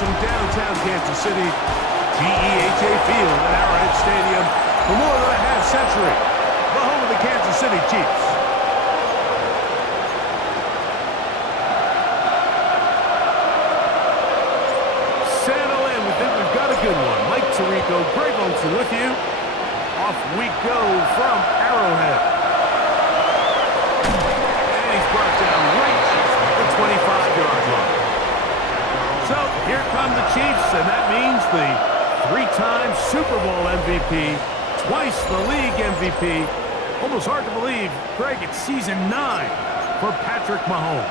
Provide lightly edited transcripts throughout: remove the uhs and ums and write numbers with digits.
from downtown Kansas City, GEHA Field at Arrowhead Stadium for more than a half-century, the home of the Kansas City Chiefs. Settle in. We think we've got a good one. Mike Tirico, Greg Olsen with you. Off we go from Arrowhead. And he's brought down right at the 25-yard line. So here come the Chiefs, and that means the three-time Super Bowl MVP, twice the league MVP. Almost hard to believe, Greg, it's season 9 for Patrick Mahomes.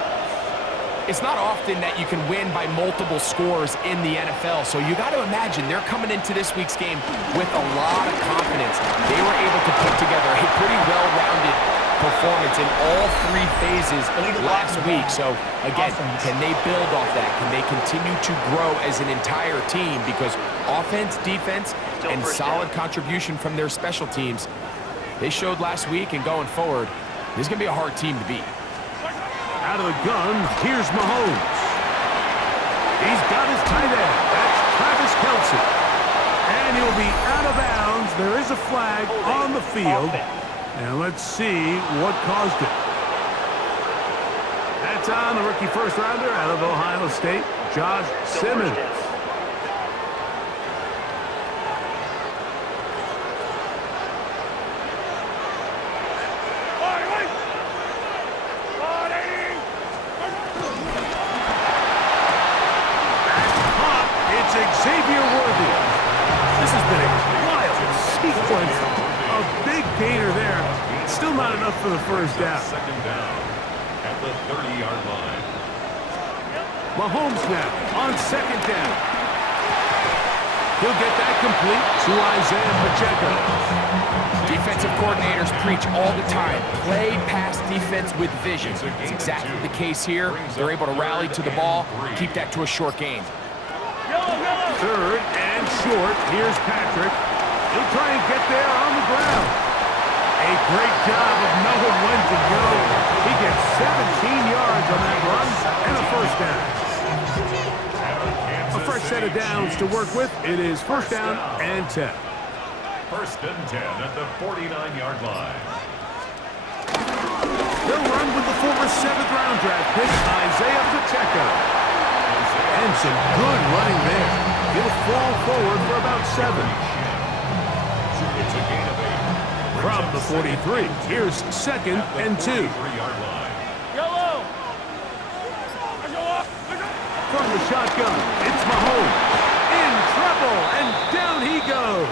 It's not often that you can win by multiple scores in the NFL, so you got to imagine they're coming into this week's game with a lot of confidence. They were able to put together a pretty well-rounded performance in all 3 phases last week. So, again, can they build off that? Can they continue to grow as an entire team? Because offense, defense, and solid contribution from their special teams, they showed last week, and going forward, this is going to be a hard team to beat. Out of the gun, here's Mahomes. He's got his tight end. That's Travis Kelce. And he'll be out of bounds. There is a flag on the field. And let's see what caused it. That's on the rookie first-rounder out of Ohio State, Josh Simmons. Xavier Worthy. This has been a wild sequence. A big gainer there. Still not enough for the first down. Second down at the 30-yard line. Mahomes now on second down. He'll get that complete to Isaiah Pacheco. Defensive coordinators preach all the time, play pass defense with vision. It's exactly the case here. They're able to rally to the ball, keep that to a short game. Third and short. Here's Patrick. He'll try and get there on the ground. A great job of knowing when to go. He gets 17 yards on that run and a first down. A fresh set of downs to work with. It is first down and 10. First and 10 at the 49-yard line. They'll run with the former 7th-round draft pick, Isaiah Pacheco. And some good running there. He'll fall forward for about 7. It's a gain of 8. From the 43, here's second and 2. From the shotgun, it's Mahomes. In trouble, and down he goes.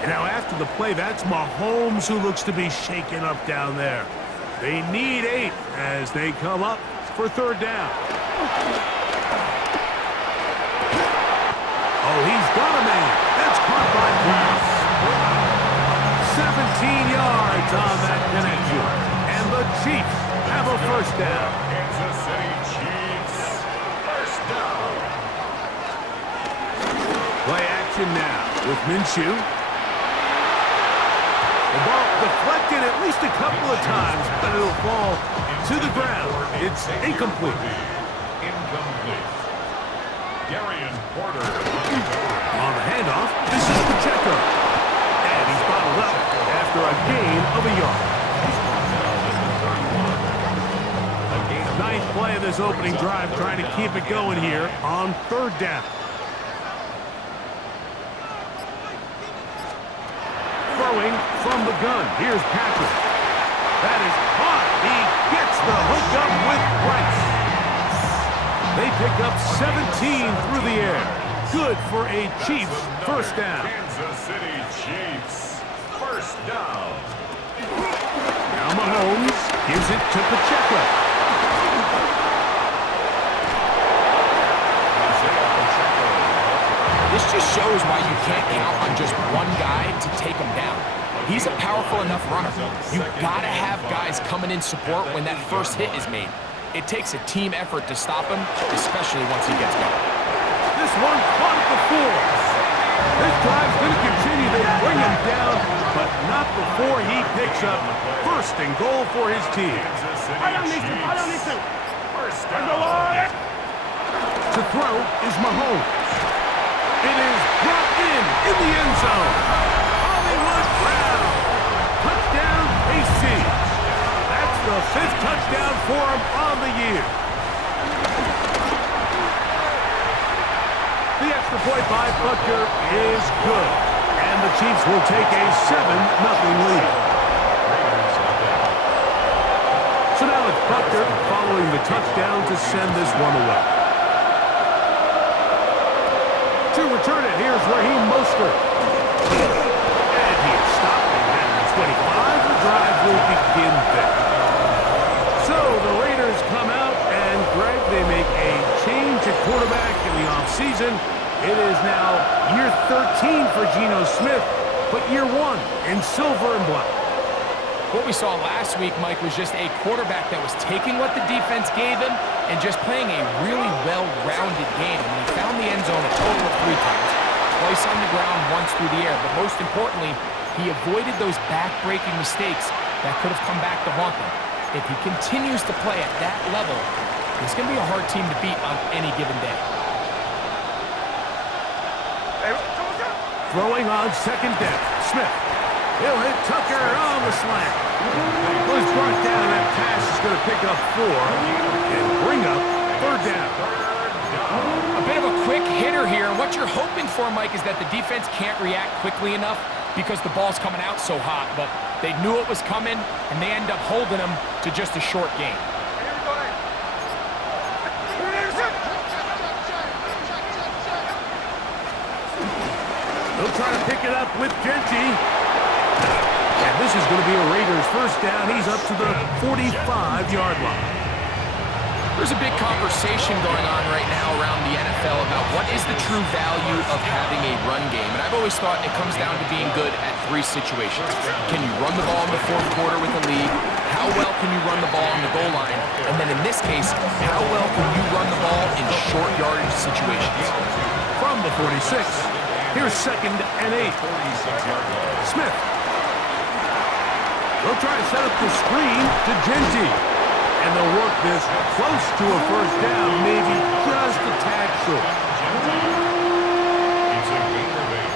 And now after the play, that's Mahomes who looks to be shaken up down there. They need 8 as they come up for third down. Oh, he's got a man. That's caught by Brown. 17 yards on that connection. And the Chiefs have a first down. Kansas City Chiefs, first down. Play action now with Minshew. The ball deflected at least a couple of times, but it'll fall to the ground. It's incomplete. Incomplete. Darian Porter. On the handoff, this is Pacheco. And he's bottled up after a gain of a yard. Ninth play of this opening drive, trying to keep it going here on third down. Throwing from the gun. Here's Patrick. That is caught. He gets the hook up with Price. They pick up 17 through the air. Good for a Chiefs first down. Kansas City Chiefs, first down. Now Mahomes gives it to Pacheco. This just shows why you can't count on just one guy to take him down. He's a powerful enough runner. You've got to have guys coming in support when that first hit is made. It takes a team effort to stop him, especially once he gets going. This one caught at the 4. This drive's going to continue. They bring him down, but not before he picks up first and goal for his team. Kansas City Chiefs, first down. To throw is Mahomes. It is brought in the end zone. Hollywood Brown. Touchdown, KC. That's the 5th touchdown for him on the year. The extra point by Butker is good. And the Chiefs will take a 7-0 lead. So now it's Butker following the touchdown to send this one away. To return it, here's Raheem Mostert. And he is stopped at the 25. The drive will begin there. So the Raiders come out, and Greg, they make a change at quarterback in the offseason. It is now year 13 for Geno Smith, but year 1 in silver and black. What we saw last week, Mike, was just a quarterback that was taking what the defense gave him and just playing a really well-rounded game. I mean, he found the end zone a total of 3 times, twice on the ground, once through the air. But most importantly, he avoided those back-breaking mistakes that could have come back to haunt them. If he continues to play at that level, it's going to be a hard team to beat on any given day. Throwing on second down, Smith. He'll hit Tucker on the slant. Was brought down. That pass is going to pick up 4 and bring up 3rd down. A bit of a quick hitter here. What you're hoping for, Mike, is that the defense can't react quickly enough because the ball's coming out so hot. But they knew it was coming, and they end up holding them to just a short game. They'll try to pick it up with Genty. And this is going to be a Raiders first down. He's up to the 45-yard line. There's a big conversation going on right now around the NFL about what is the true value of having a run game. And I've always thought it comes down to being good at 3 situations. Can you run the ball in the 4th quarter with the lead? How well can you run the ball on the goal line? And then in this case, how well can you run the ball in short yardage situations? From the 46, here's 2nd and 8. Smith. They'll try to set up the screen to Genty. And they'll work this close to a first down, maybe just a tad short. It's a gain of 8.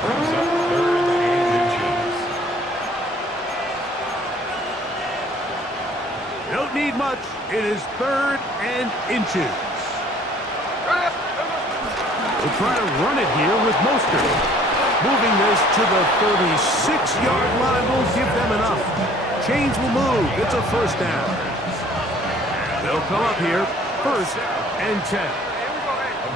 Brings up 3rd and inches. Don't need much. It is 3rd and inches. We'll try to run it here with Mostert. Moving this to the 36-yard line will give them enough. Chains will move. It's a first down. They'll come up here, 1st and 10. A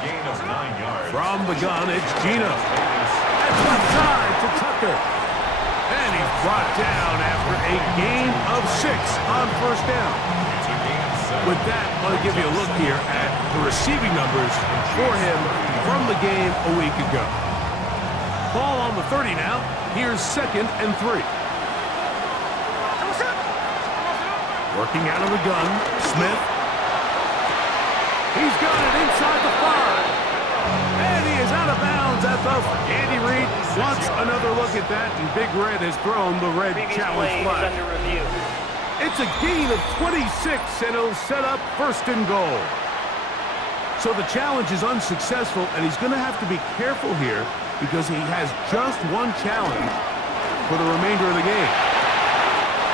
gain of 9 yards. From the gun, it's Geno. That's left side to Tucker. And he's brought down after a gain of 6 on first down. It's a gain of 7. With that, I'll give you a look here at the receiving numbers for him from the game a week ago. Ball on the 30 now. Here's 2nd and 3. Working out of the gun, Smith. He's got it inside the 5. And he is out of bounds at the... Andy Reid wants another look at that, and Big Red has thrown the red challenge flag. It's a gain of 26, and it'll set up 1st and goal. So the challenge is unsuccessful, and he's going to have to be careful here because he has just one challenge for the remainder of the game.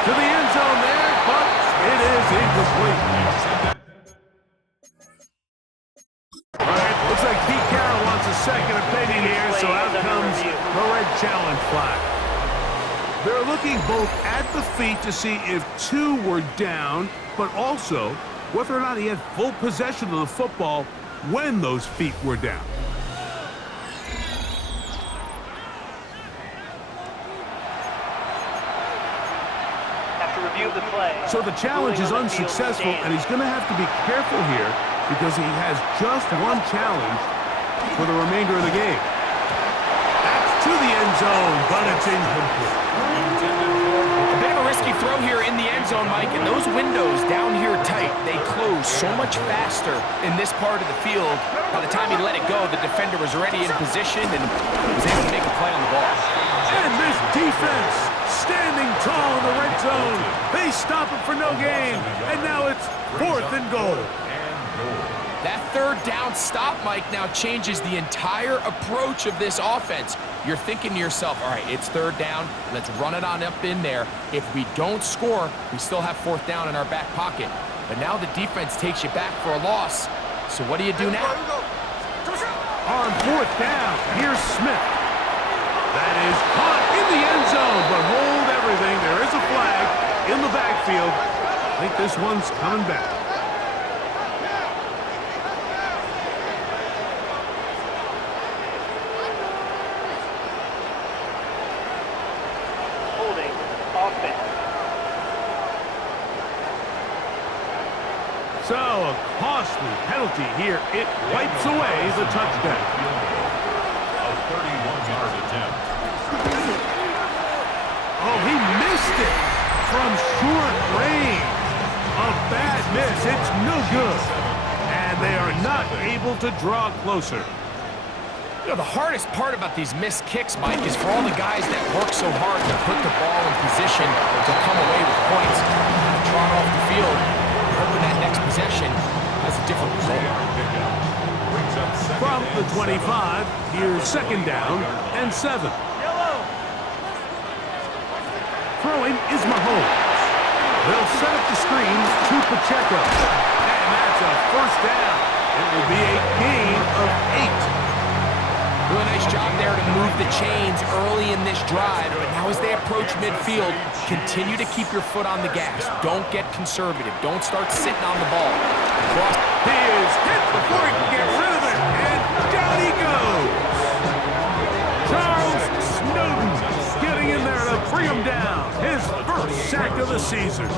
To the end zone there, but it is incomplete. All right, looks like Pete Carroll wants a second opinion here, so out comes the red challenge flag. They're looking both at the feet to see if 2 were down, but also whether or not he had full possession of the football when those feet were down. Review the play. So the challenge is unsuccessful, and he's going to have to be careful here because he has just one challenge for the remainder of the game. That's to the end zone, but it's incomplete. A bit of a risky throw here in the end zone, Mike, and those windows down here tight, they close so much faster in this part of the field. By the time he let it go, the defender was already in position and was able to make a play on the ball. And this defense standing tall in the red zone. They stop it for no gain, and now it's 4th and goal. That third down stop, Mike, now changes the entire approach of this offense. You're thinking to yourself, all right, it's third down. Let's run it on up in there. If we don't score, we still have fourth down in our back pocket. But now the defense takes you back for a loss. So what do you do now? On fourth down, here's Smith. That is caught in the end zone, but hold everything. There is a flag in the backfield. I think this one's coming back. Holding offense. So, a costly penalty here. It wipes away the touchdown. A 31-yard attempt. Oh, he missed it from short range. A bad miss. It's no good. And they are not able to draw closer. You know, the hardest part about these missed kicks, Mike, is for all the guys that work so hard to put the ball in position to come away with points, kind of trot off the field, hoping that next possession has a different result. From the 25, here's second down and 7. Throwing is Mahomes. They'll set up the screen to Pacheco. And that's a first down. It will be a gain of 8. Really nice job there to move the chains early in this drive, but now as they approach midfield, continue to keep your foot on the gas. Don't get conservative. Don't start sitting on the ball. He is hit before he can get rid of it, and down he goes. Charles Snowden getting in there to bring him down. His first sack of the season.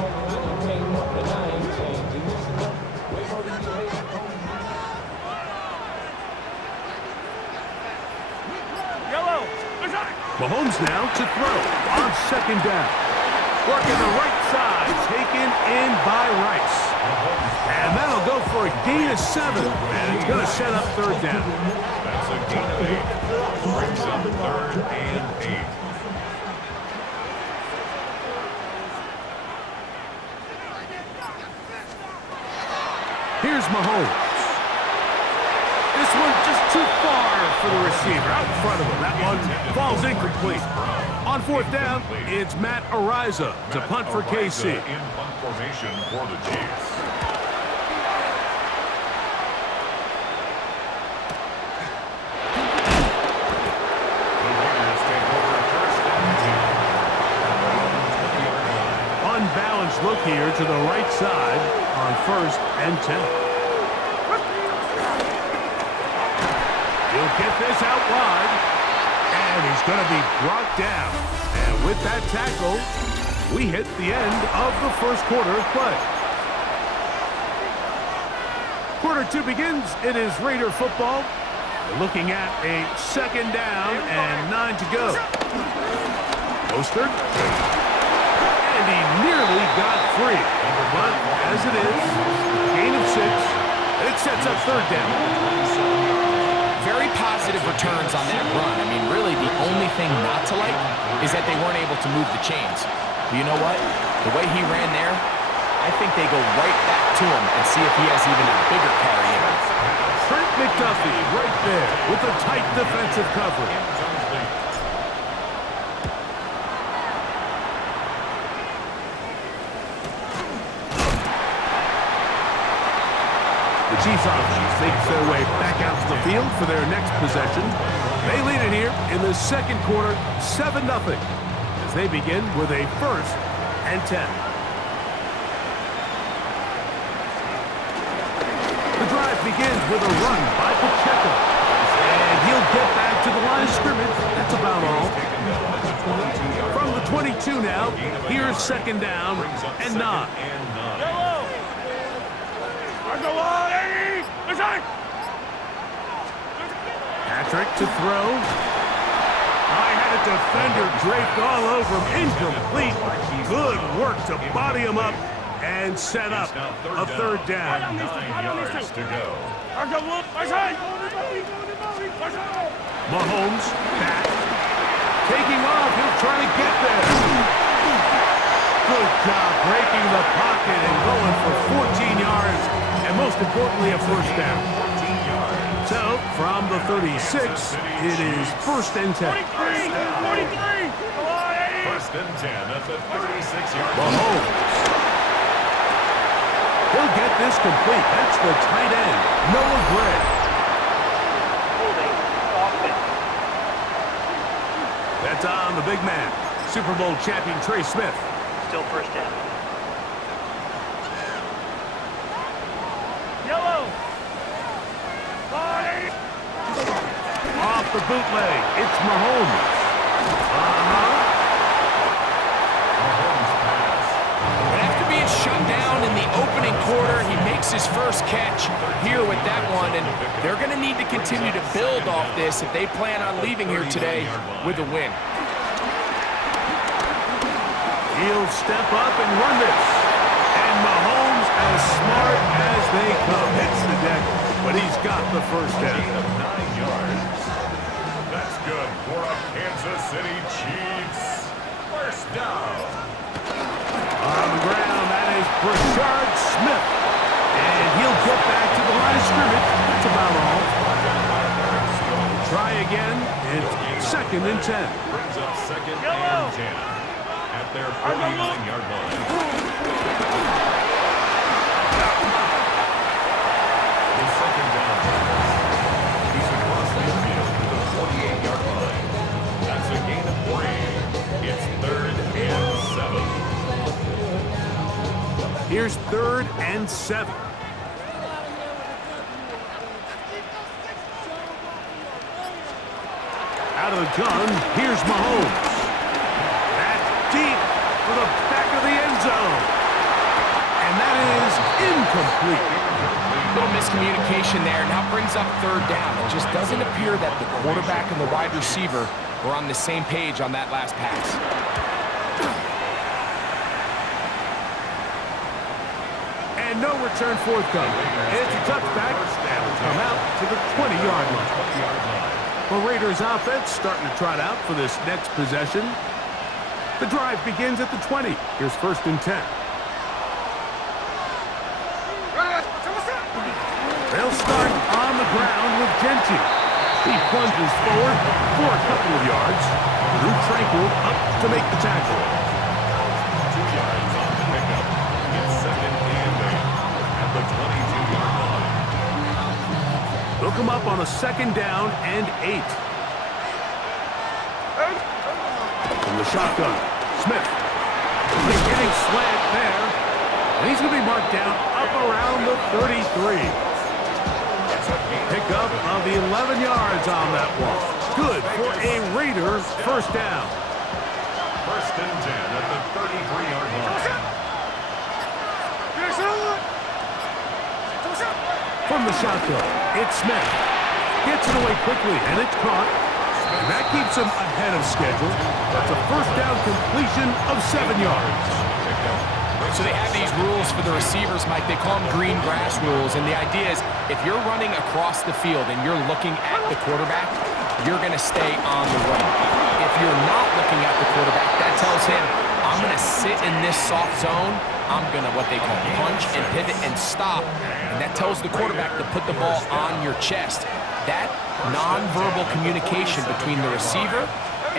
Mahomes now to throw on second down. Working the right side, taken in by Rice. And that'll go for a gain of 7, and it's going to set up third down. That's a gain of 8. Brings up 3rd and 8. Here's Mahomes. This one just too far for the receiver out in front of him. That one falls incomplete. On fourth down, it's Matt Araiza to punt for KC. In punt formation for the Chiefs. The Raiders take over first and 10. Unbalanced look here to the right side on first and 10. He'll get this out wide, and he's going to be brought down. And with that tackle, we hit the end of the first quarter of play. Quarter 2 begins. It is Raider football. We're looking at a second down and 9 to go. Mostert. And he nearly got free. But as it is, gain of 6. It sets up third down. Very positive returns on that run. I mean, really, the only thing not to like is that they weren't able to move the chains. But you know what? The way he ran there, I think they go right back to him and see if he has even a bigger carry in him. Trent McDuffie right there with a tight defensive coverage. The Chiefs offense makes their way back out to the field for their next possession. They lead it here in the second quarter, 7-0, as they begin with a first and 10. The drive begins with a run by Pacheco. And he'll get back to the line of scrimmage. That's about all. From the 22 now, here's second down and 9. Patrick to throw. I had a defender draped all over him. Incomplete. Good work to body him up and set up a third down. 9 yards to go. Mahomes back. Taking off. He'll try to get there. Good job breaking the pocket and going for 14 yards. And most importantly, a first down. 14 yards. So, from the 36, it is first and 10. 43! First and 10 at the 36-yard line. Mahomes. He'll get this complete. That's the tight end, Noah Gray. That's on the big man, Super Bowl champion Trey Smith. Still first down. Off the bootleg, it's Mahomes. But after being shut down in the opening quarter, he makes his first catch here with that one, and they're going to need to continue to build off this if they plan on leaving here today with a win. He'll step up and run this. And Mahomes, as smart as they come, hits the deck, but he's got the first down. Gain of 9 yards. That's good for a Kansas City Chiefs. First down. On the ground, that is Brashard Smith. And he'll get back to the line of scrimmage. That's about all. Try again. It's second and 10. Brings up second and 10 at their 49-yard line. The second down pass. He's across midfield to the 48-yard line. That's a gain of 3. It's third and 7. Here's third and 7. Out of the gun, here's Mahomes. That's deep for the back of the end zone. And that is incomplete. Little miscommunication there. Now brings up third down. It just doesn't appear that the quarterback and the wide receiver were on the same page on that last pass. And no return forthcoming. It's a touchback. That'll come out to the 20-yard line. 20-yard line. The Raiders offense starting to trot out for this next possession. The drive begins at the 20. Here's first and 10. They'll start on the ground with Genty. He plunges forward for a couple of yards. Drew Tranquil up to make the tackle. 2 yards on the pickup. It's second and 8 at the 22-yard line. They'll come up on a second down and 8. From the shotgun, Smith. He's getting slant there. And he's going to be marked down up around the 33. Pickup of 11 yards on that one. Good for a Raiders first down. First and 10 at the 33-yard line. From the shotgun, it's Smith. Gets it away quickly, and it's caught. And that keeps him ahead of schedule. That's a first down completion of 7 yards. So they have these rules for the receivers, Mike. They call them green grass rules. And the idea is if you're running across the field and you're looking at the quarterback, you're going to stay on the run. If you're not looking at the quarterback, that tells him, I'm going to sit in this soft zone. I'm going to, what they call, punch and pivot and stop. And that tells the quarterback to put the ball on your chest. That nonverbal communication between the receiver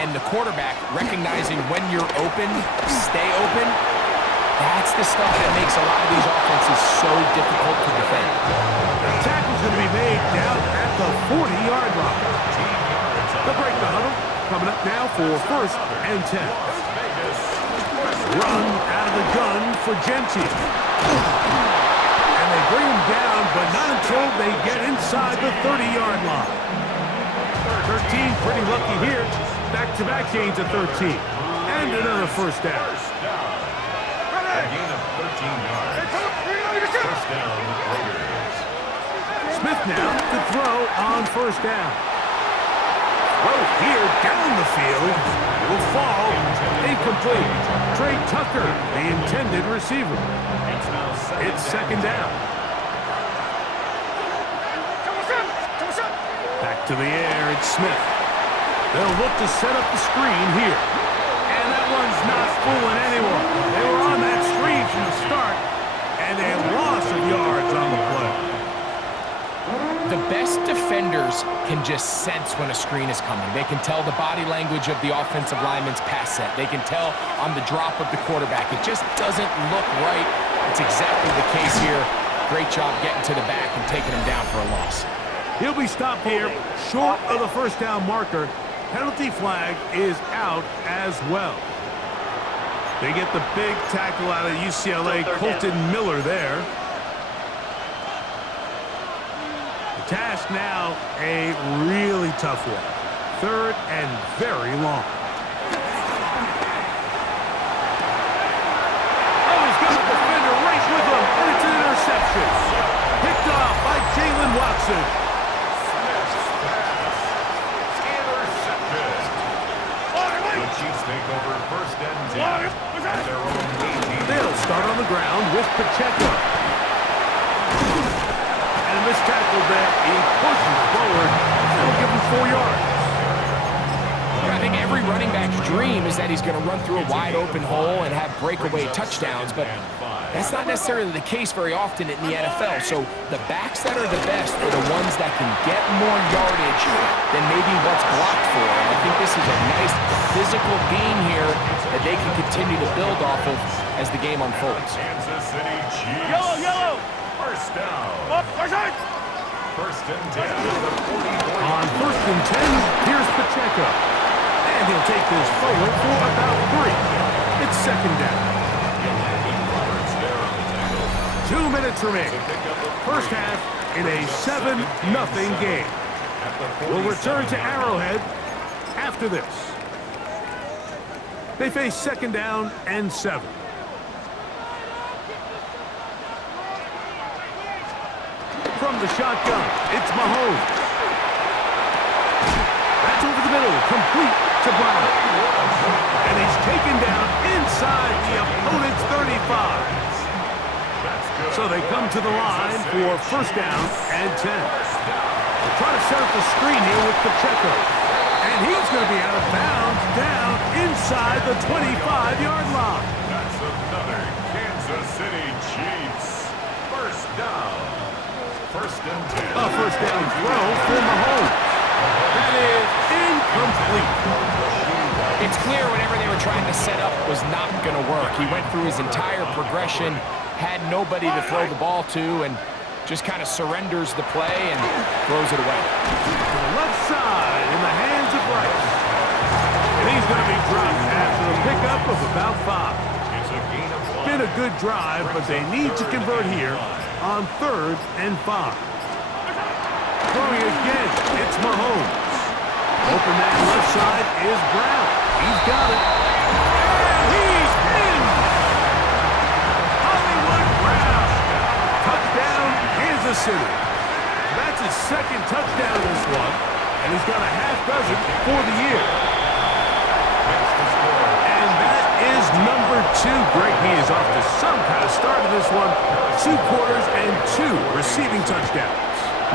and the quarterback, recognizing when you're open, stay open, that's the stuff that makes a lot of these offenses so difficult to defend. The tackle's going to be made down at the 40-yard line. They'll break the huddle. Coming up now for first and 10. Run out of the gun for Genty. And they bring him down, but not until they get inside the 30-yard line. 13 pretty lucky here. Back-to-back gains of 13. And another first down. A gain of 13 yards. First down, Raiders. Smith now to throw on first down. Throw here down the field. Will fall. Incomplete. Trey Tucker, the intended receiver. It's second down. Back to the air, it's Smith. They'll look to set up the screen here. And that one's not fooling anyone. They were on that screen from the start, and a loss of yards on the play. The best defenders can just sense when a screen is coming. They can tell the body language of the offensive lineman's pass set. They can tell on the drop of the quarterback. It just doesn't look right. It's exactly the case here. Great job getting to the back and taking him down for a loss. He'll be stopped here, short of the first down marker. Penalty flag is out as well. They get the big tackle out of UCLA, Colton Miller there. The task now, a really tough one. Third and very long. Oh, he's got the defender right with him, and it's an interception. Picked off by Jalen Watson. Chiefs take over first and 10 at their own 18. They'll start on the ground with Pacheco. And a missed tackle there. He pushes forward. That'll give him 4 yards. I think every running back's dream is that he's going to run through a wide open hole and have breakaway touchdowns, but that's not necessarily the case very often in the NFL. So the backs that are the best are the ones that can get more yardage than maybe what's blocked for. And I think this is a nice physical game here that they can continue to build off of as the game unfolds. Kansas City Chiefs. Yellow. First down. First and 10 at the 44. On first and 10, here's Pacheco. And he'll take this forward for about 3. It's second down. 2 minutes remain. First half in a 7-0 game. We'll return to Arrowhead after this. They face second down and 7. From the shotgun, it's Mahomes. That's over the middle, complete to Brown. And he's taken down inside the opponent's 35. So they come to the line for first down and 10. They'll try to set up the screen here with Pacheco. And he's going to be out of bounds down inside the 25-yard line. That's another Kansas City Chiefs. First down. First and 10. A first down throw for Mahomes. That is incomplete. It's clear whenever they were trying to set up was not going to work. He went through his entire progression, had nobody to throw the ball to, and just kind of surrenders the play and throws it away. To the left side in the hands of Rice. And he's going to be dropped after a pickup of about 5. It's a gain of 5. Been a good drive, but they need to convert here on third and 5. Throwing again, it's Mahomes. Open that left side is Brown. He's got it. And he's in! Hollywood Brown. Touchdown, Kansas City. That's his second touchdown in this one, and he's got a half dozen for the year. And that is number 2. Greg, he is off to some kind of start in this one. 2 quarters and 2 receiving touchdowns.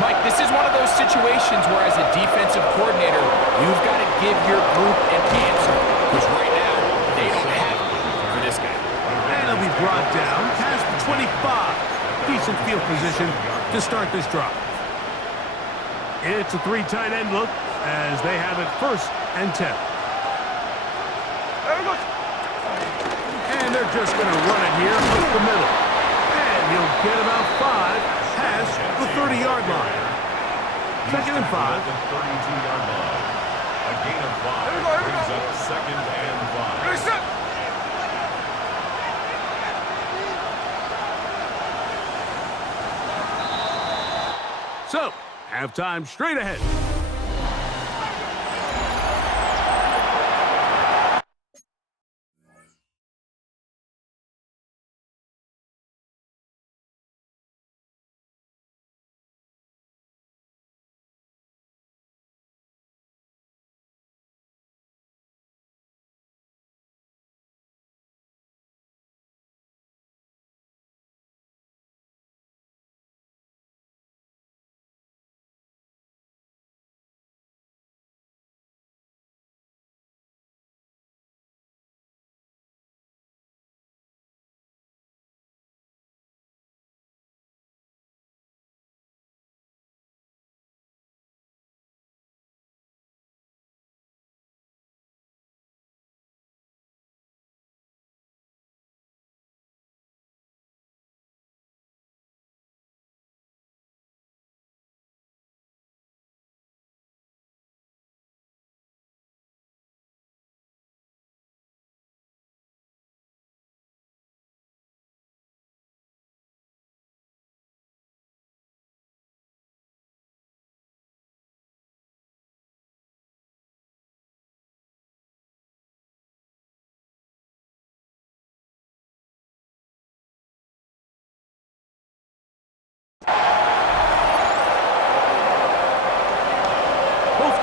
Mike, this is one of those situations where as a defensive coordinator, you've got to give your group an answer. Because right now, they don't have it for this guy. And he'll be brought down past the 25. Decent field position to start this drive. It's a 3 tight end look as they have it first and 10. And they're just going to run it here up the middle. And he'll get about 5 past the 30-yard line. Second and 5. The 32-yard line. A gain of 5 brings up second and 5. So, halftime straight ahead.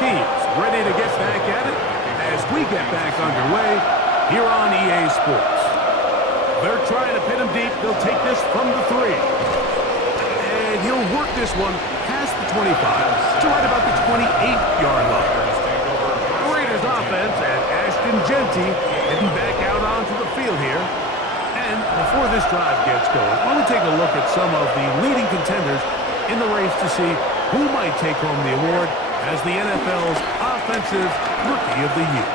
teams ready to get back at it as we get back underway here on EA Sports. They're trying to pin him deep. They'll take this from the 3. And he'll work this one past the 25 to right about the 28-yard line. The Raiders offense and Ashton Jeanty heading back out onto the field here. And before this drive gets going, I want to take a look at some of the leading contenders in the race to see who might take home the award as the NFL's Offensive Rookie of the Year.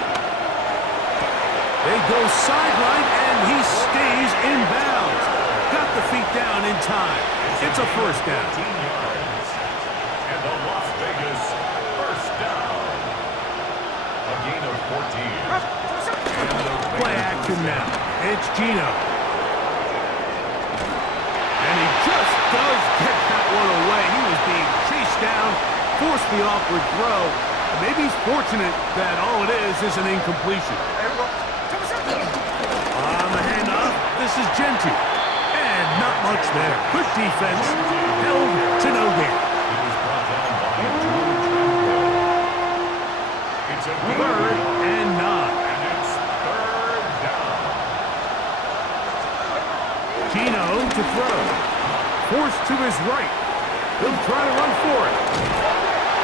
They go sideline, and he stays in bounds. Got the feet down in time. It's a first down. 18 yards. And the Las Vegas first down. A gain of 14. Play action now. It's Geno. And he just does get that one away. He was being chased down, forced the awkward throw. Maybe he's fortunate that all it is an incompletion. On the handoff, this is Jeanty. And not much there. Good defense. Held to no gain. He was brought down by Drew Tranquil. It's a 3rd and 9. And it's 3rd down. Geno to throw. Forced to his right. He'll try to run for it.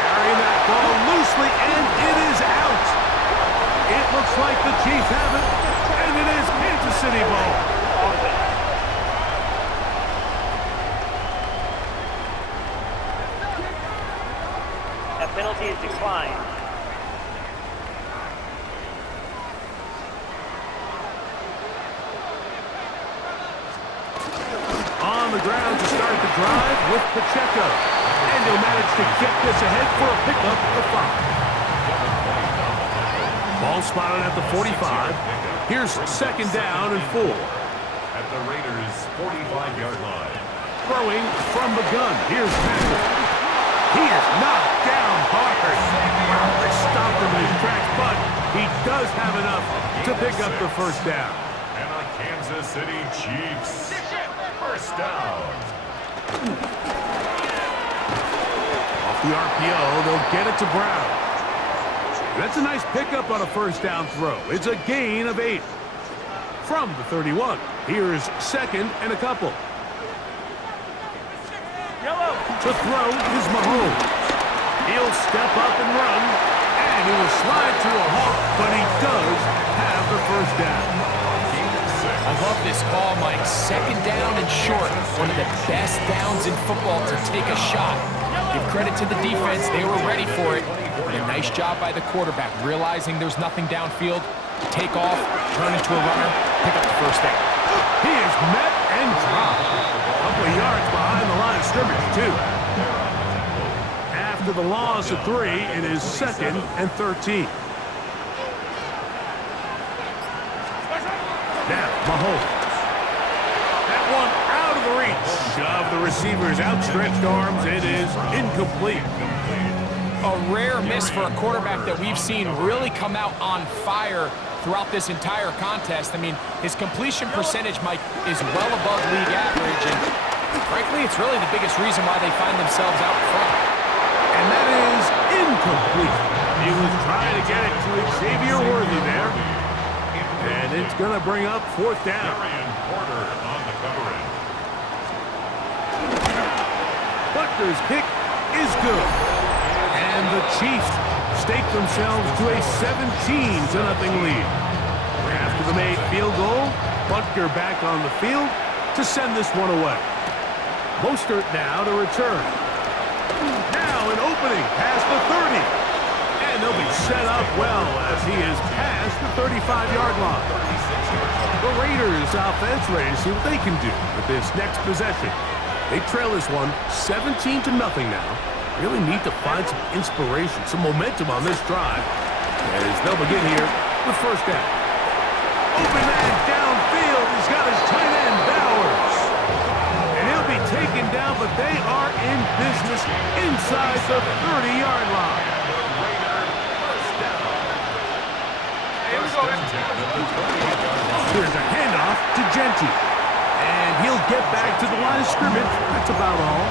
Carrying that ball loosely, and it is out. It looks like the Chiefs have it, and it is Kansas City ball. That penalty is declined. On the ground to start the drive with Pacheco. And he'll manage to get this ahead for a pickup of 5. Ball spotted at the 45. Here's 2nd down and 4. At the Raiders' 45-yard line. Throwing from the gun. Here's Patrick. He is knocked down hard. They stopped him in his tracks, but he does have enough to pick up the first down. And a Kansas City Chiefs first down. Off the RPO, they'll get it to Brown. That's a nice pickup on a first down throw. It's a gain of 8. From the 31, here's 2nd and a couple. To throw is Mahomes. He'll step up and run, and he will slide to a halt, but he does have the first down. I love this call, Mike. 2nd down and short. One of the best downs in football to take a shot. Give credit to the defense. They were ready for it. But a nice job by the quarterback, realizing there's nothing downfield. Take off, turn into a runner, pick up the first down. He is met and dropped. A couple of yards behind the line of scrimmage, too. After the loss of 3, it is 2nd and 13. Now, Mahomes. That one out of the reach of the receiver's outstretched arms. It is incomplete. A rare miss for a quarterback that we've seen really come out on fire throughout this entire contest. I mean, his completion percentage, Mike, is well above league average, and frankly, it's really the biggest reason why they find themselves out front. And that is incomplete. He was trying to get it to Xavier Worthy there. And it's going to bring up 4th down. Darian Porter on the coverage. Butker's kick is good. And the Chiefs stake themselves to a 17-0 lead. After the made field goal, Butker back on the field to send this one away. Mostert now to return. Now an opening past the 30. And they'll be set up well as he is past the 35-yard line. The Raiders offense ready to see what they can do with this next possession. They trail this one 17-0 now. Really need to find some inspiration, some momentum on this drive as they'll begin here with first down. Open man downfield. He's got his tight end, Bowers. And he'll be taken down, but they are in business inside the 30-yard line. Here's a handoff to Jeanty. And he'll get back to the line of scrimmage. That's about all.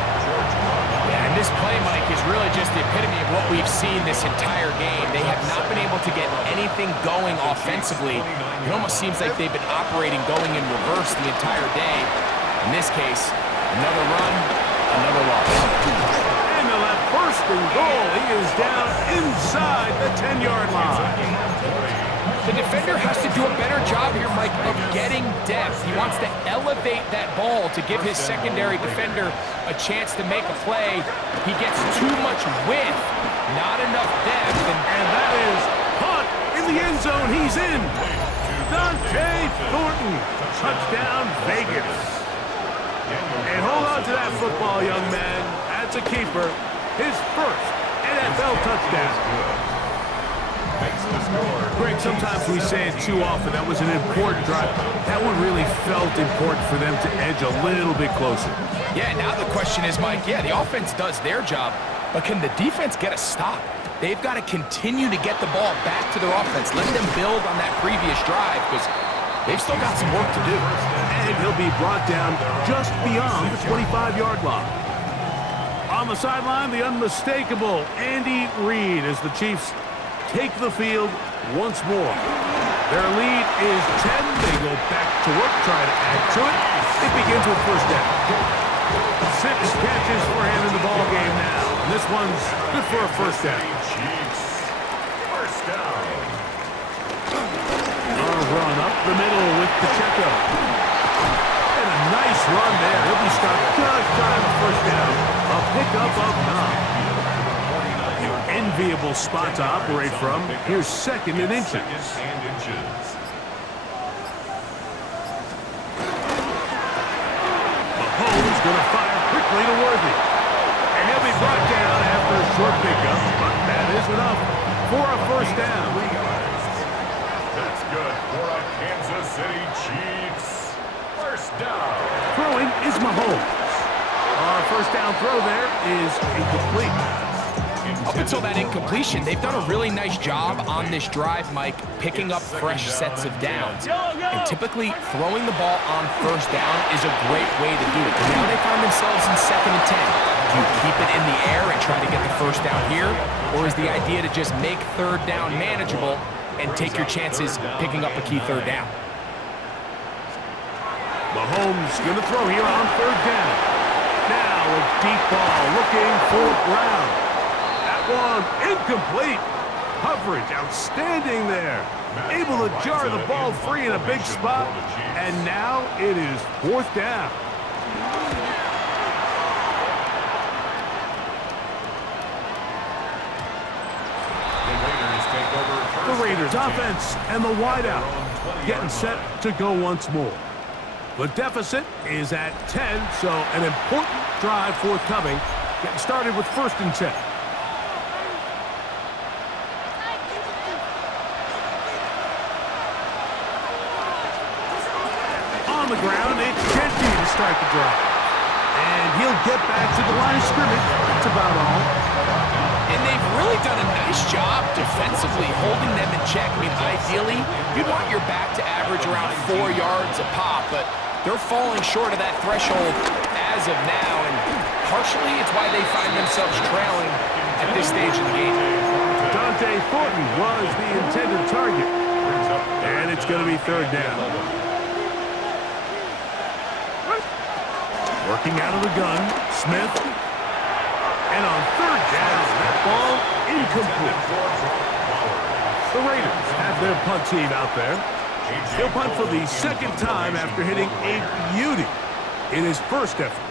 Yeah, and this play, Mike, is really just the epitome of what we've seen this entire game. They have not been able to get anything going offensively. It almost seems like they've been operating going in reverse the entire day. In this case, another run, another loss. And they'll have first and goal. He is down inside the 10-yard line. The defender has to do a better job here, Mike, of getting depth. He wants to elevate that ball to give his secondary defender a chance to make a play. He gets too much width, not enough depth. And that is caught in the end zone. He's in. Dante Thornton, touchdown Vegas. And hold on to that football, young man. That's a keeper. His first NFL touchdown. Greg, sometimes we say it too often. That was an important drive. That one really felt important for them to edge a little bit closer. Yeah, now the question is, Mike, yeah, the offense does their job, but can the defense get a stop? They've got to continue to get the ball back to their offense. Let them build on that previous drive because they've still got some work to do. And he'll be brought down just beyond the 25-yard line. On the sideline, the unmistakable Andy Reid as the Chiefs take the field once more. Their lead is 10. They go back to work, try to add to it. It begins with first down. 6 catches for him in the ball game now. And this one's good for a first down. First down. A run up the middle with Pacheco. And a nice run there. He'll be stopped just shy of the first down. A pickup of 9. Enviable spot to operate from. Here's second and inches. Mahomes going to fire quickly to Worthy. And he'll be brought down after a short pickup, but that is enough for a first down. That's good for a Kansas City Chiefs. First down. Throwing is Mahomes. Our first down throw there is incomplete. Up until that incompletion, they've done a really nice job on this drive, Mike, picking up fresh sets of downs. And typically, throwing the ball on first down is a great way to do it. Now they find themselves in 2nd and 10. Do you keep it in the air and try to get the first down here? Or is the idea to just make third down manageable and take your chances picking up a key third down? Mahomes going to throw here on third down. Now a deep ball looking for Brown. One incomplete. Coverage outstanding there. Able to jar the ball free in a big spot. And now it is 4th down. The Raiders offense and the wideout getting set to go once more. The deficit is at 10, so an important drive forthcoming. Getting started with 1st and 10. The ground, it's Gentry to start the drive. And he'll get back to the line of scrimmage. That's about all. And they've really done a nice job defensively holding them in check. I mean, ideally, you'd want your back to average around 4 yards a pop, but they're falling short of that threshold as of now, and partially it's why they find themselves trailing at this stage of the game. Dante Thornton was the intended target. And it's going to be 3rd down. Working out of the gun, Smith. And on 3rd down, that ball incomplete. The Raiders have their punt team out there. He'll punt for the 2nd time after hitting a beauty in his first effort.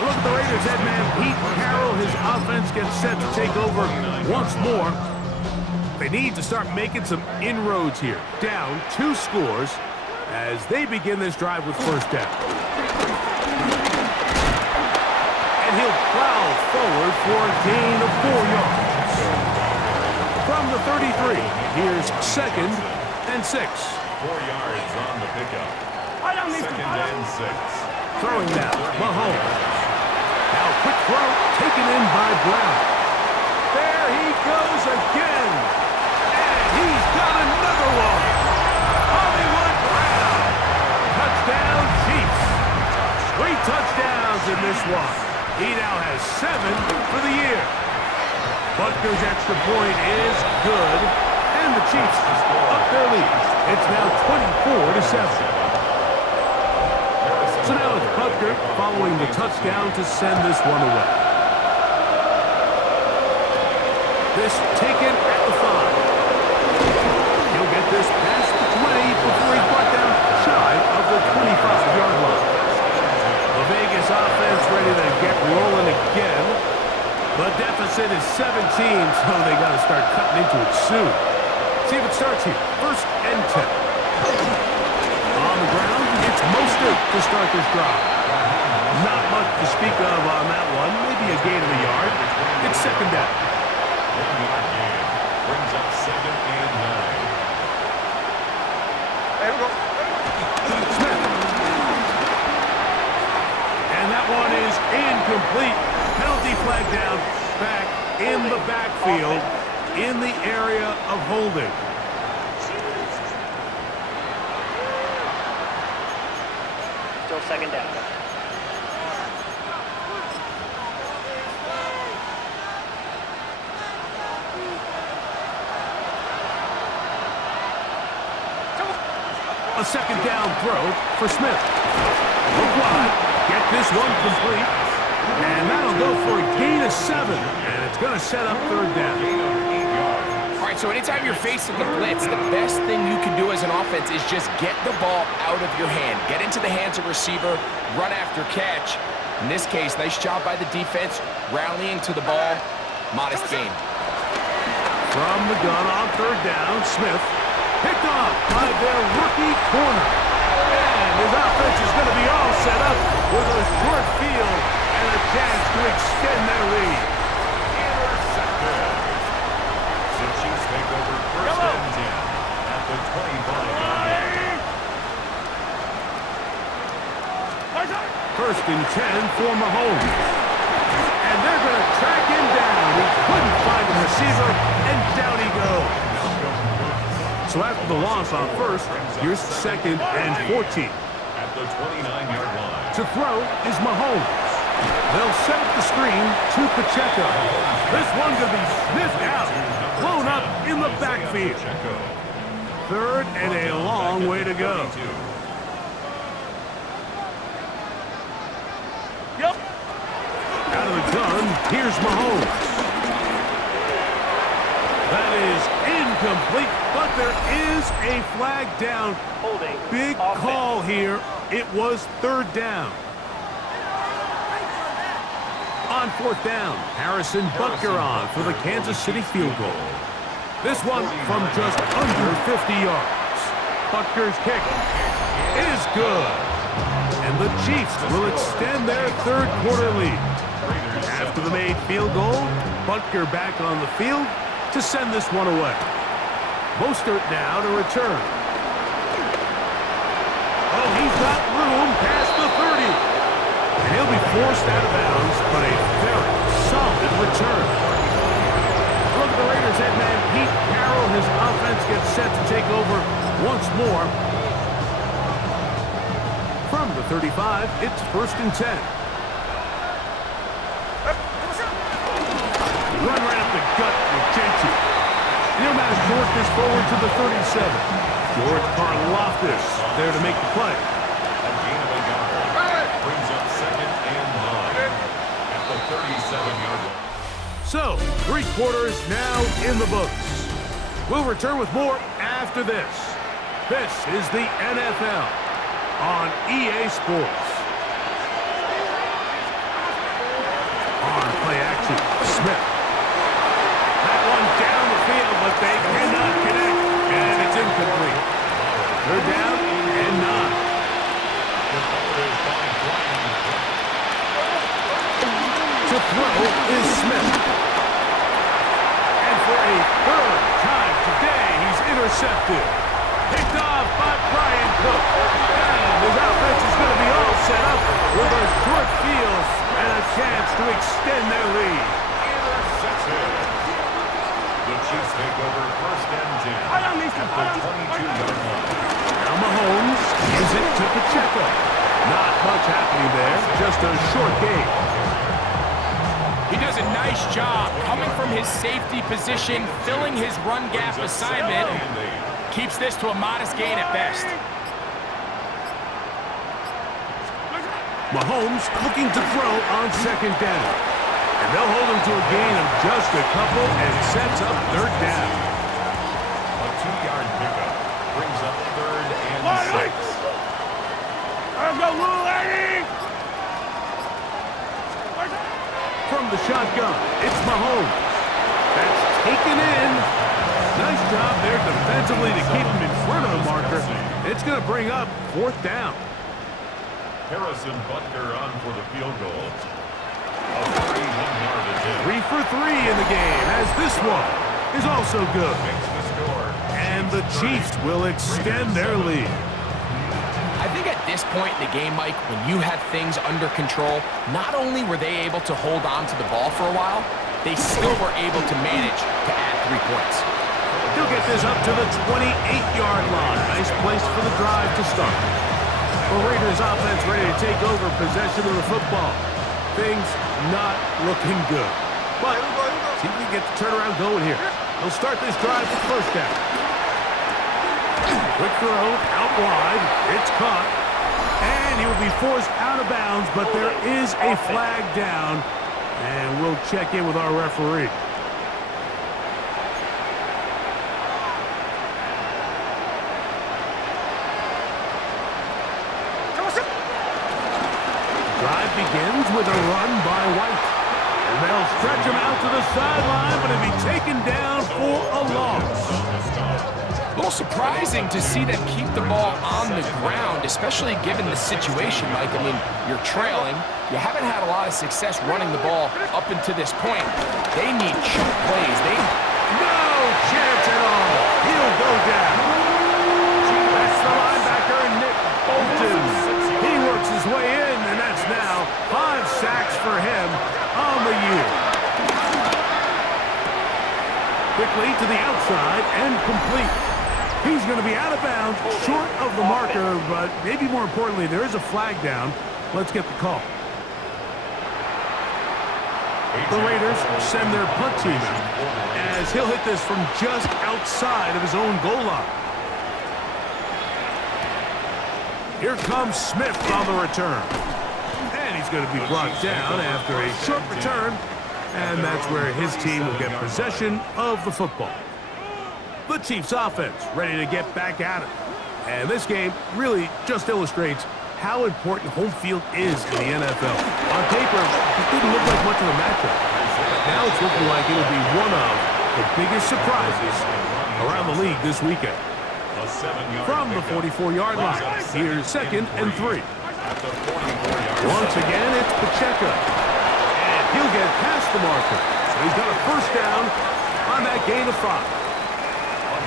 Look at the Raiders head man, Pete Carroll. His offense gets set to take over once more. They need to start making some inroads here. Down 2 scores as they begin this drive with first down. And he'll plow forward for a gain of 4 yards. From the 33, here's 2nd and 6. 4 yards on the pickup. 2nd and 6. Throwing now, Mahomes. Now quick throw taken in by Brown. There he goes again. And he's got another one. Hollywood Brown. Touchdown, Chiefs. downs in this one. He now has 7 for the year. Butker's extra point is good, and the Chiefs up their lead. It's now 24-7. So now it's Butker following the touchdown to send this one away. This taken at the 5. He'll get this past the 20 before he's brought down shy of the 25-yard line. The Vegas offense ready to get rolling again. The deficit is 17, so they got to start cutting into it soon. See if it starts here. 1st and 10. On the ground, it's Mostert to start this drive. Not much to speak of on that one. Maybe a gain of a yard. It's 2nd down. 1-yard gain brings up 2nd and 9. There we go. Smith. And that one is incomplete. Penalty flag down, back in the backfield, in the area of holding. Still 2nd down. A 2nd down throw for Smith. Look wide. Get this one complete. And that'll go for a gain of 7. And it's going to set up 3rd down. All right, so anytime you're facing the blitz, the best thing you can do as an offense is just get the ball out of your hand. Get into the hands of receiver, run after catch. In this case, nice job by the defense, rallying to the ball. Modest gain. From the gun on 3rd down, Smith picked off by their rookie corner. And his offense is going to be all set up with a short field and a chance to extend their lead. Intercepted. The Chiefs take over 1st and 10 at the 25-yard line. 1st and 10 for Mahomes. And they're going to track him down. He couldn't find a receiver, and down he goes. So after the loss on 1st, here's 2nd and 14. At the 29-yard line. To throw is Mahomes. They'll set up the screen to Pacheco. This one's going to be sniffed out, blown up in the backfield. 3rd and a long way to go. Yep. Out of the gun, here's Mahomes. That is incomplete, but there is a flag down. Holding. Big Offense. call here. It was 3rd down. On 4th down, Harrison Butker on for the Kansas City field goal. This one from just under 50 yards. Butker's kick is good. And the Chiefs will extend their 3rd quarter lead. After the made field goal, Butker back on the field to send this one away. Mostert now to return. Oh, he's got room past the 30. And he'll be forced out of bounds, but a very solid return. Look at the Raiders head man, Pete Carroll. His offense gets set to take over once more. From the 35, it's 1st and 10. Run right up the gut with Gentry. He'll now short this forward to the 37. George Karlaftis there to make the play. A gain of a yard. Brings up 2nd and 9 at the 37-yard line. So, 3 quarters now in the books. We'll return with more after this. This is the NFL on EA Sports. On play action, Smith. That one down the field, but they cannot connect, and it's incomplete. They're down and 9. To throw is Smith. And for a 3rd time today, he's intercepted. Picked off by Brian Cook. And his offense is going to be all set up with a short field and a chance to extend their lead. Intercepted. The Chiefs take over 1st and 10 at the 22-yard line. Now Mahomes gives it to Pacheco. Not much happening there. Just a short game. He does a nice job coming from his safety position, filling his run gap assignment. Keeps this to a modest gain at best. Mahomes looking to throw on second down. And they'll hold him to a gain of just a couple and sets up third down. A 2-yard pickup brings up 3rd and 6. Let's go, little lady! From the shotgun, it's Mahomes. That's taken in. Nice job there defensively to keep him in front of the marker. It's going to bring up 4th down. Harrison Butker on for the field goal. A 31-yard attempt. 3 for 3 in the game, as this one is also good. Makes the score. And the Chiefs will extend their lead. I think at this point in the game, Mike, when you have things under control, not only were they able to hold on to the ball for a while, they still were able to manage to add 3 points. He'll get this up to the 28-yard line. Nice place for the drive to start. The Raiders offense ready to take over possession of the football. Things not looking good. But see if we can get the turnaround going here. He'll start this drive with 1st down. Quick throw out wide. It's caught. And he will be forced out of bounds, but there is a flag down. And we'll check in with our referee. Drive begins with a run by White. And they'll stretch him out to the sideline, but he'll be taken down for a loss. A little surprising to see them keep the ball on the ground, especially given the situation, Mike. I mean, you're trailing. You haven't had a lot of success running the ball up until this point. They need chunk plays. No chance at all. He'll go down. That's the linebacker, Nick Bolton. He works his way in, and that's now 5 sacks for him on the year. Quickly to the outside and complete. He's going to be out of bounds, short of the marker, but maybe more importantly, there is a flag down. Let's get the call. The Raiders send their punt team out as he'll hit this from just outside of his own goal line. Here comes Smith on the return. And he's going to be brought down after a short return, and that's where his team will get possession of the football. The Chiefs offense ready to get back at it. And this game really just illustrates how important home field is in the NFL. On paper, it didn't look like much of a matchup. But now it's looking like it'll be one of the biggest surprises around the league this weekend. From the 44-yard line, here's 2nd and 3. Once again, it's Pacheco. And he'll get past the marker. So he's got a 1st down on that gain of 5.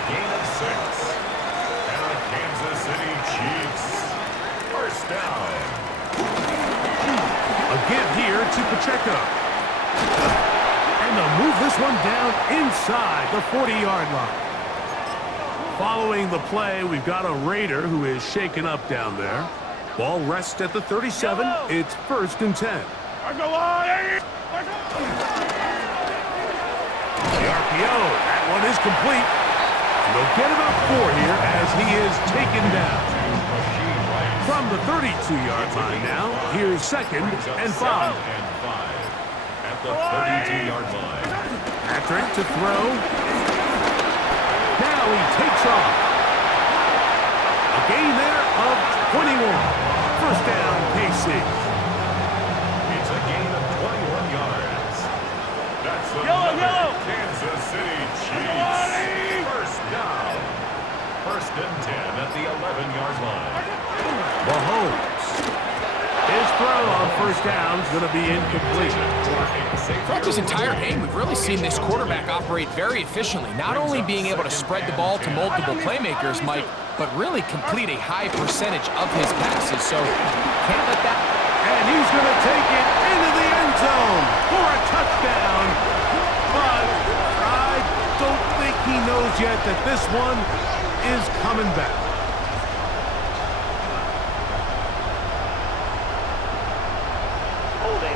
Gain of 6. And the Kansas City Chiefs. 1st down. A give here to Pacheco. And they'll move this one down inside the 40-yard line. Following the play, we've got a Raider who is shaken up down there. Ball rests at the 37. It's 1st and 10. The RPO. That one is complete. And they'll get about 4 here as he is taken down. From the 32-yard line now, here's 2nd and 5. At the 32-yard line. Patrick to throw. Now he takes off. A gain there of 21. 1st down, KC. It's a gain of 21 yards. That's the Kansas City Chiefs. 1st down. 1st and 10 at the 11-yard line. Mahomes. His throw on 1st down is going to be incomplete. Throughout this entire game, we've really seen this quarterback operate very efficiently, not only being able to spread the ball to multiple playmakers, Mike, but really complete a high percentage of his passes, so can't let that... And he's going to take it into the end zone for a touchdown, but I don't think he knows yet that this one is coming back. Holding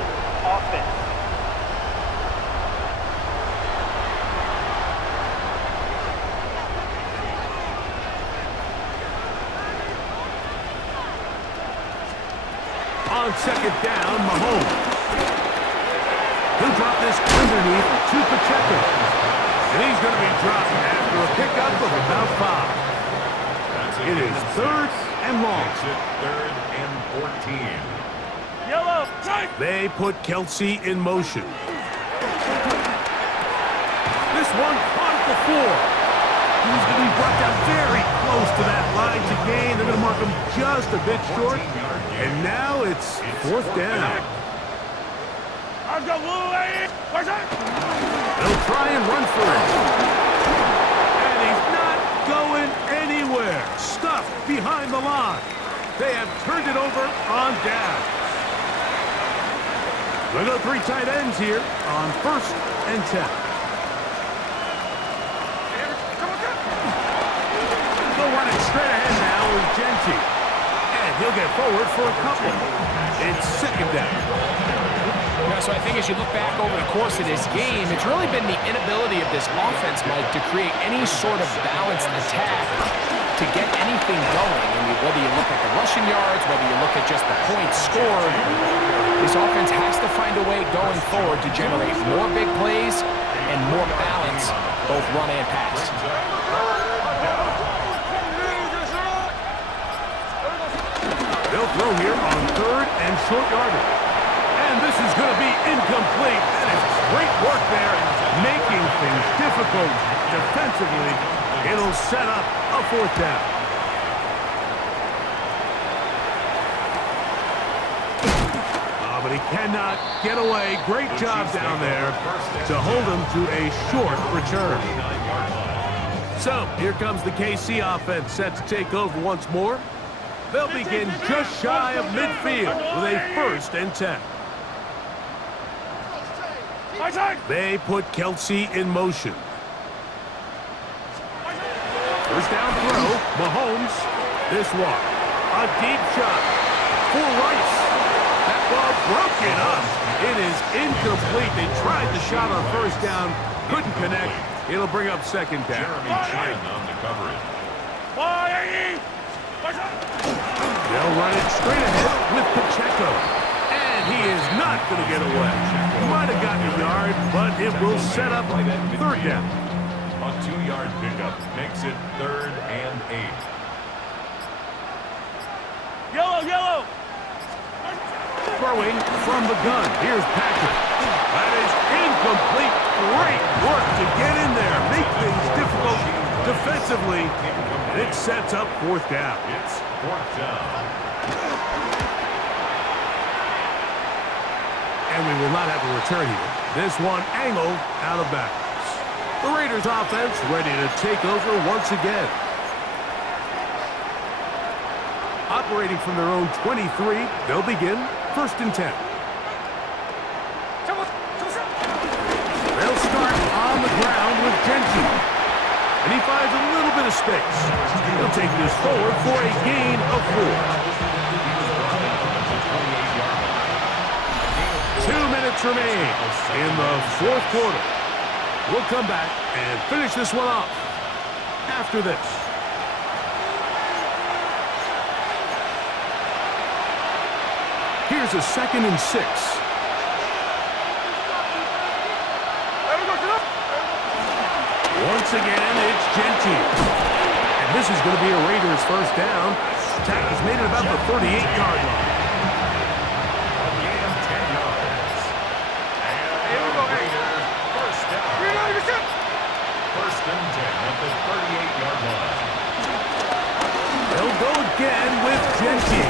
On second down, Mahomes. He'll drop this underneath to Pacheco. And he's going to be dropped after a pickup of about 5. It is third and long. Makes it third and 14. Yellow, tight. They put Kelce in motion. This one caught at the floor. He's going to be brought down very close to that line to gain. They're going to mark him just a bit short. And now it's fourth down. I've got Louis. They'll try and run for it. And he's not going anywhere. Stuffed behind the line. They have turned it over on downs. They go 3 tight ends here on first and 10. They'll run it straight ahead now with Gentry. And he'll get forward for a couple. It's second down. Yeah, so I think as you look back over the course of this game, it's really been the inability of this offense, Mike, to create any sort of balanced attack to get anything going. I mean, whether you look at the rushing yards, whether you look at just the points scored, this offense has to find a way going forward to generate more big plays and more balance, both run and pass. They'll throw here on third and short yardage. And this is going to be incomplete. That is great work there, making things difficult defensively. It'll set up a fourth down. But he cannot get away. Great job down there to hold him to a short return. So here comes the KC offense set to take over once more. They'll begin just shy of midfield with a first and 10. They put Kelce in motion. First down throw, Mahomes. This one, a deep shot for Rice. That ball broken up. It is incomplete. They tried the shot on first down, couldn't connect. It'll bring up second down. Jeremy Chinn on the coverage. They'll run it straight ahead with Pacheco. And he is not going to get away. Might have gotten a yard, but it will set up third down. A 2-yard pickup makes it third and 8. Yellow. Throwing from the gun. Here's Patrick. That is incomplete. Great work to get in there. Make things difficult defensively. And it sets up fourth down. It's fourth down. And we will not have a return here. This one angled out of bounds. The Raiders offense ready to take over once again. Operating from their own 23, they'll begin first and 10. They'll start on the ground with Gentry. And he finds a little bit of space. He'll take this forward for a gain of 4. 2 minutes remain in the fourth quarter. We'll come back and finish this one off after this. Here's a second and 6. Once again, it's Gentry. And this is going to be a Raiders first down. Tackle's made at about the 38-yard line. A gain of 10 yards. And the Raiders first down. First and 10 at the 38-yard line. They'll go again with Gentry.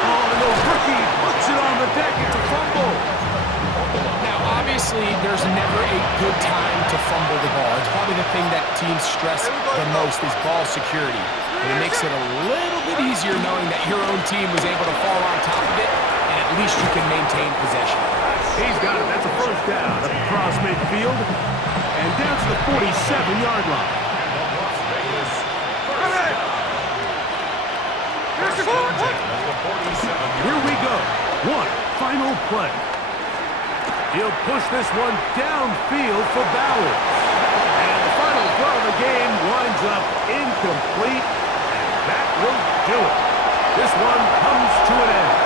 Oh, and the rookie puts it on the deck. It's a fumble. Now, obviously, there's never a good time to fumble the ball. It's probably the thing that teams stress the most is ball security. And it makes it a little bit easier knowing that your own team was able to fall on top of it, and at least you can maintain possession. He's got it. That's a first down up across midfield and down to the 47-yard line. Here we go. One final play. He'll push this one downfield for Bowers. And the final throw of the game winds up incomplete. And that will do it. This one comes to an end.